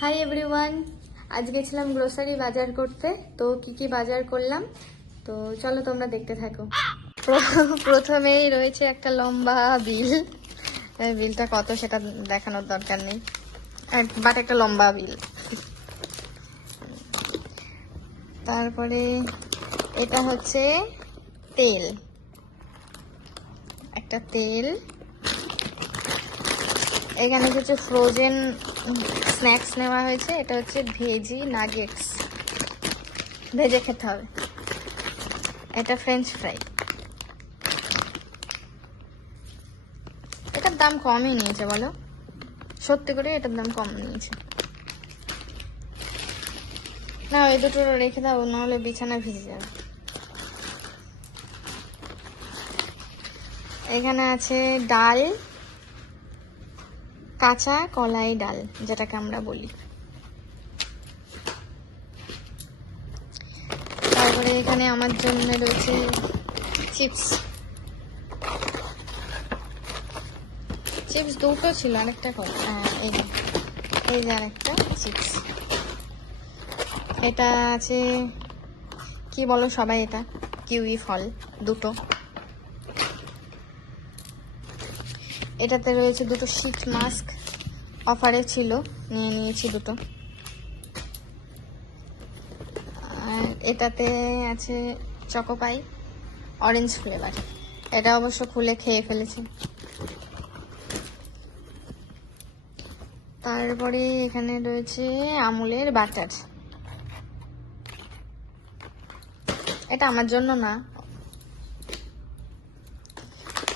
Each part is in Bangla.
হাই এভরিওয়ান, আজ গেছিলাম গ্রোসারি বাজার করতে। তো কি বাজার করলাম তো চলো তোমরা দেখতে থাকো। প্রথমেই রয়েছে একটা লম্বা বিল। বিলটা কত সেটা দেখানোর দরকার নেই, বাট একটা লম্বা বিল। তারপরে এটা হচ্ছে তেল, একটা তেল। এখানে কিছু ফ্রোজেন স্ন্যাক্স নেওয়া হয়েছে। এটা হচ্ছে ভেজি নাগেটস, ভেজে খেতে হবে। এটা ফ্রেঞ্চ ফ্রাই। এটার দাম কমই নিয়েছে বলো, সত্যি করে এটার দাম কম নিয়েছে। না ওই দুটো রেখে দাও, নাহলে বিছানা ভিজে যাবে। এখানে আছে ডাল, কাঁচা কলাই ডাল যেটাকে আমরা বলি। তারপরে এখানে আমার জন্য রয়েছে চিপস। চিপস দুটো ছিল, আরেকটা এই যে আরেকটা চিপস। এটা আছে কি বলো সবাই, এটা কিউই ফল দুটো। এটাতে রয়েছে দুটো শীত মাস্ক, অফারে ছিল, নিয়ে নিয়েছি দুটো। আর এটাতে আছে চকোপাই অরেঞ্জ ফ্লেভার, এটা অবশ্য খুলে খেয়ে ফেলেছি। তারপরে এখানে রয়েছে আমুলের বাটার, এটা আমার জন্য না।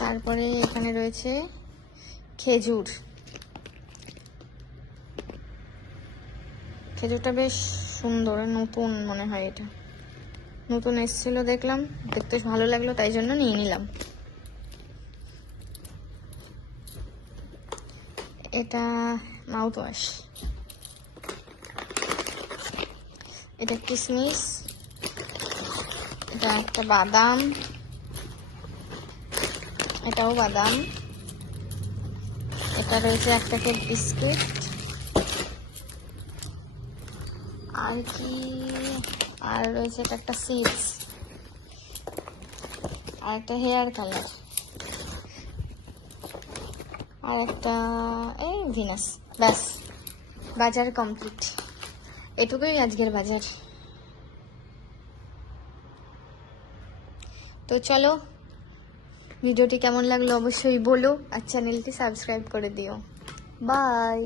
তারপরে এখানে রয়েছে খেজুর, খেজুরটা বেশ সুন্দর, নতুন মনে হয়, এটা নতুন এসেছিল দেখলাম, দেখতে ভালো লাগলো তাই জন্য নিয়ে নিলাম। এটা মাউথ ওয়াশ, এটা কিশমিশ, এটা একটা বাদাম, এটাও বাদাম। এটা রয়েছে এক প্যাকেট বিস্কুট। আর কি, আর রয়েছে এটা একটা সিডস, আর একটা হেয়ার কালার, আর একটা এই ভিনাস। ব্যাস, বাজার কমপ্লিট। এটুকুই আজকের বাজার। তো চলো, ভিডিওটি কেমন লাগলো অবশ্যই বলো, আর চ্যানেলটি সাবস্ক্রাইব করে দিও। বাই।